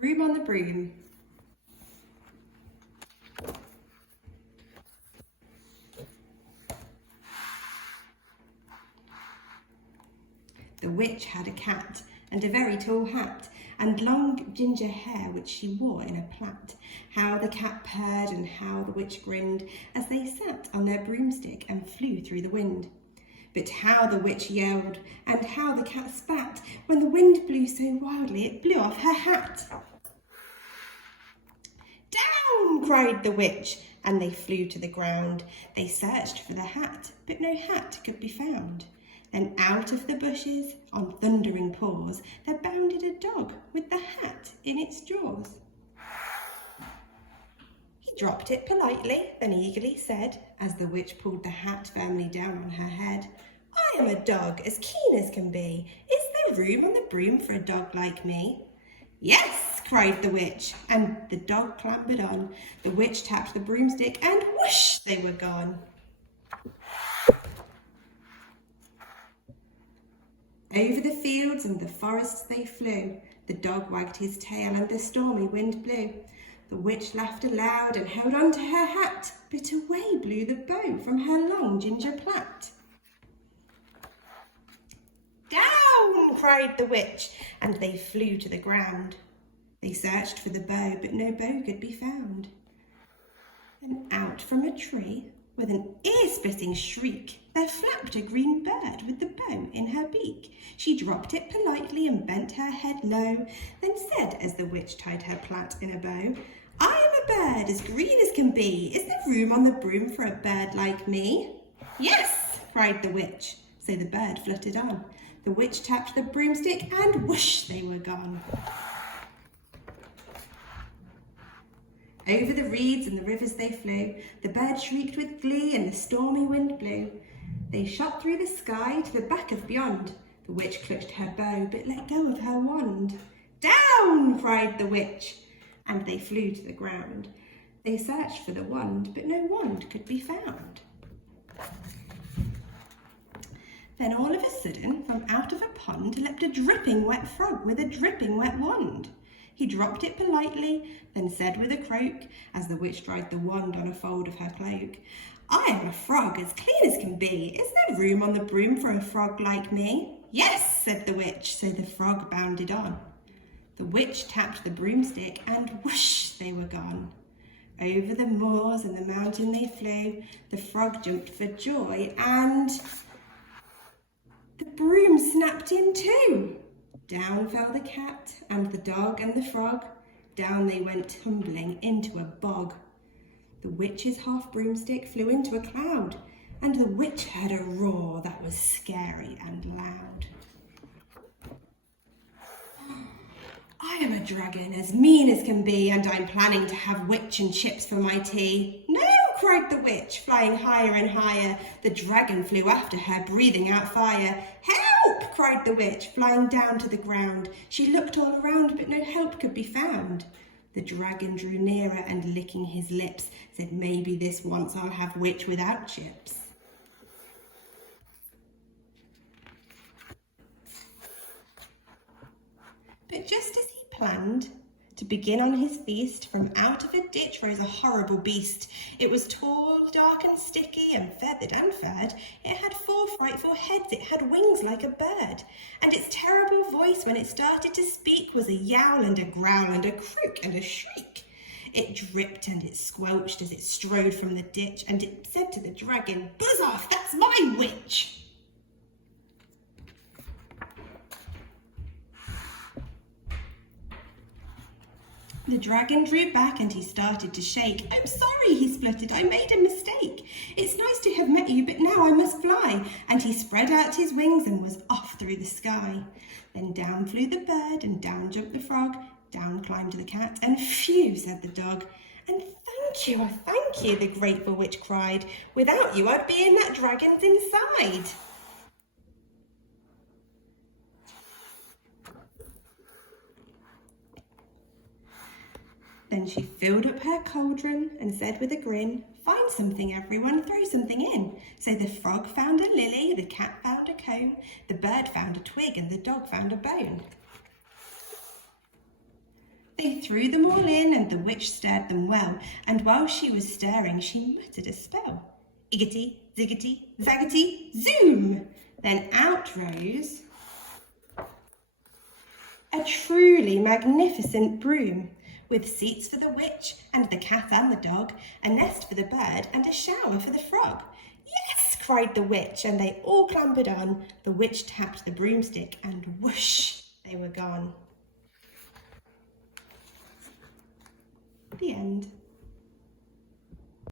Room on the Broom. The witch had a cat and a very tall hat and long ginger hair which she wore in a plait. How the cat purred and how the witch grinned as they sat on their broomstick and flew through the wind. But how the witch yelled and how the cat spat when the wind blew so wildly it blew off her hat. Down, cried the witch, and they flew to the ground. They searched for the hat, but no hat could be found. Then out of the bushes, on thundering paws, there bounded a dog with the hat in its jaws. He dropped it politely, then eagerly said, as the witch pulled the hat firmly down on her head, I am a dog, as keen as can be. Is there room on the broom for a dog like me? Yes, cried the witch, and the dog clambered on. The witch tapped the broomstick, and whoosh, they were gone. Over the fields and the forests they flew. The dog wagged his tail and the stormy wind blew. The witch laughed aloud and held on to her hat, but away blew the bow from her long ginger plait. Down, cried the witch, and they flew to the ground. They searched for the bow, but no bow could be found. And out from a tree, with an ear-splitting shriek, there flapped a green bird with the bow in her beak. She dropped it politely and bent her head low, then said, as the witch tied her plait in a bow, I am a bird as green as can be. Is there room on the broom for a bird like me? Yes, cried the witch. So the bird fluttered on. The witch tapped the broomstick and whoosh, they were gone. Over the reeds and the rivers they flew. The bird shrieked with glee and the stormy wind blew. They shot through the sky to the back of beyond. The witch clutched her bow but let go of her wand. Down, cried the witch, and they flew to the ground. They searched for the wand, but no wand could be found. Then all of a sudden, from out of a pond, leapt a dripping wet frog with a dripping wet wand. He dropped it politely, then said with a croak, as the witch dried the wand on a fold of her cloak, I am a frog as clean as can be. Is there room on the broom for a frog like me? Yes, said the witch, so the frog bounded on. The witch tapped the broomstick and whoosh, they were gone. Over the moors and the mountain they flew. The frog jumped for joy and the broom snapped in two. Down fell the cat and the dog and the frog. Down they went tumbling into a bog. The witch's half broomstick flew into a cloud, and the witch heard a roar that was scary and loud. I am a dragon as mean as can be, and I'm planning to have witch and chips for my tea. No, cried the witch, flying higher and higher. The dragon flew after her, breathing out fire. Help, cried the witch, flying down to the ground. She looked all around, but no help could be found. The dragon drew nearer and, licking his lips, said, maybe this once I'll have witch without chips. But just as he planned to begin on his feast, from out of a ditch rose a horrible beast. It was tall, dark and sticky, and feathered and furred. It had 4 frightful heads, it had wings like a bird. And its terrible voice, when it started to speak, was a yowl and a growl and a croak and a shriek. It dripped and it squelched as it strode from the ditch, and it said to the dragon, buzz off, that's my witch. The dragon drew back and he started to shake. I'm sorry, he spluttered, I made a mistake. It's nice to have met you, but now I must fly. And he spread out his wings and was off through the sky. Then down flew the bird and down jumped the frog. Down climbed the cat and phew, said the dog. And thank you, the grateful witch cried. Without you, I'd be in that dragon's inside. Then she filled up her cauldron and said with a grin, find something everyone, throw something in. So the frog found a lily, the cat found a comb, the bird found a twig and the dog found a bone. They threw them all in, and the witch stared them well, and while she was staring, she muttered a spell. Iggity, ziggity, zaggity, zoom! Then out rose a truly magnificent broom, with seats for the witch and the cat and the dog, a nest for the bird and a shower for the frog. Yes, cried the witch, and they all clambered on. The witch tapped the broomstick, and whoosh, they were gone. The end.